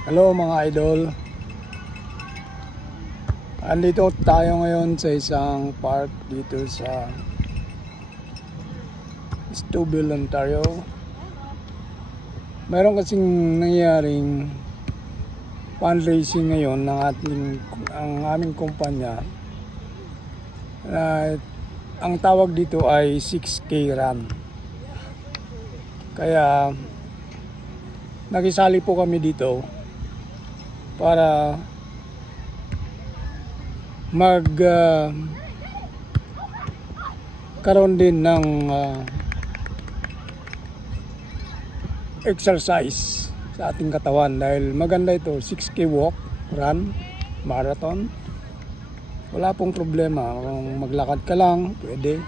Hello mga idol. Andito tayo ngayon sa isang park dito sa Stouffville, Ontario. Meron kasing nangyaring fundraising ngayon ng aming kumpanya. Ang tawag dito ay 6K run. Kaya nakisali po kami dito para karoon din ng exercise sa ating katawan dahil maganda ito, 6K walk, run, marathon. Wala pong problema kung maglakad ka lang, pwede.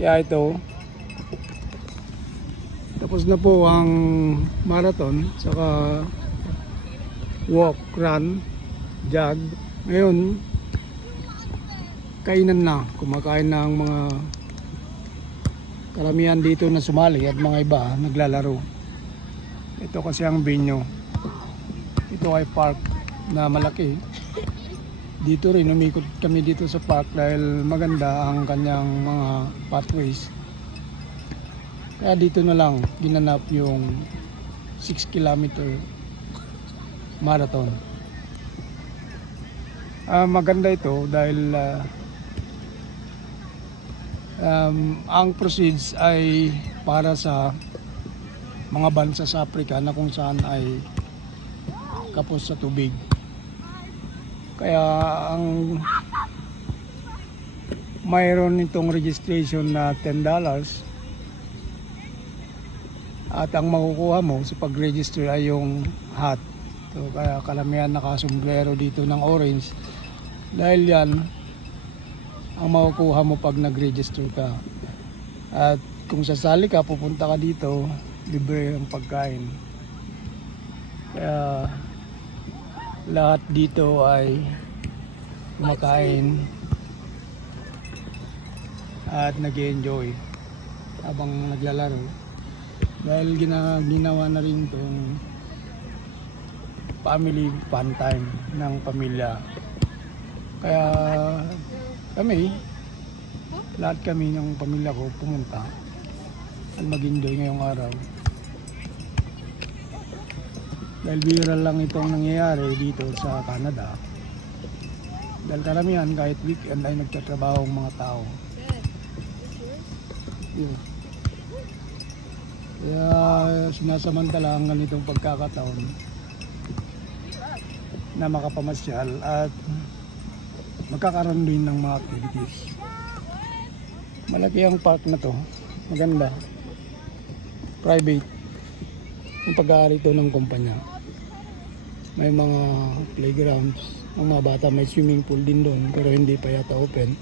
Kaya ito, tapos na po ang marathon, saka walk, run, jog. Ngayon, kainan na. Kumakain na ang mga karamihan dito na sumali at mga iba naglalaro. Ito kasi ang venue. Ito ay park na malaki. Dito rin, umikot kami dito sa park dahil maganda ang kanyang mga pathways. Kaya dito na lang ginanap yung 6 kilometer marathon. Maganda ito dahil ang proceeds ay para sa mga bansa sa Africa na kung saan ay kapos sa tubig. Kaya ang mayroon itong registration na $10 at ang makukuha mo sa pag-register ay yung hat. So, kaya kalamihan nakasombrero dito ng orange dahil yan ang makukuha mo pag nag-register ka. At kung sasali ka, pupunta ka dito, libre ang pagkain. Kaya lahat dito ay kumakain at nag-enjoy habang naglalaro dahil ginawa na rin itong family fun time ng pamilya. Kaya lahat kami ng pamilya ko pumunta at mag-enjoy ngayong araw. Dahil bihira lang itong nangyayari dito sa Canada. Dahil karamihan kahit weekend ay nagtatrabaho ang mga tao. Yun. Kaya sinasamantala ang ganitong pagkakataon na makapamasyal at magkakaroon din ng mga activities. Malaki ang park na to, maganda, private yung pag-aari ito ng kumpanya. May mga playgrounds, ang mga bata may swimming pool din doon pero hindi pa yata open.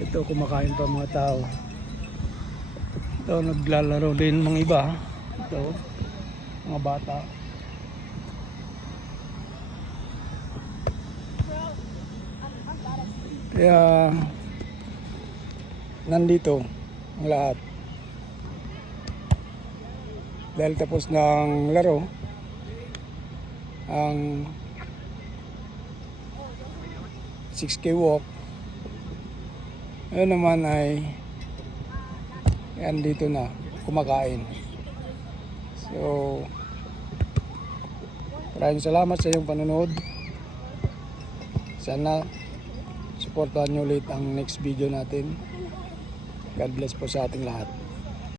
Ito kumakain pa mga tao. Ito naglalaro din mga iba. Ito mga bata. Kaya nandito ang lahat. Dahil tapos ng laro, ang 6K walk, ayun naman ay yan dito na kumakain. So maraming salamat sa iyong panonood. Sana supportahan nyo ulit ang next video natin. God bless po sa ating lahat.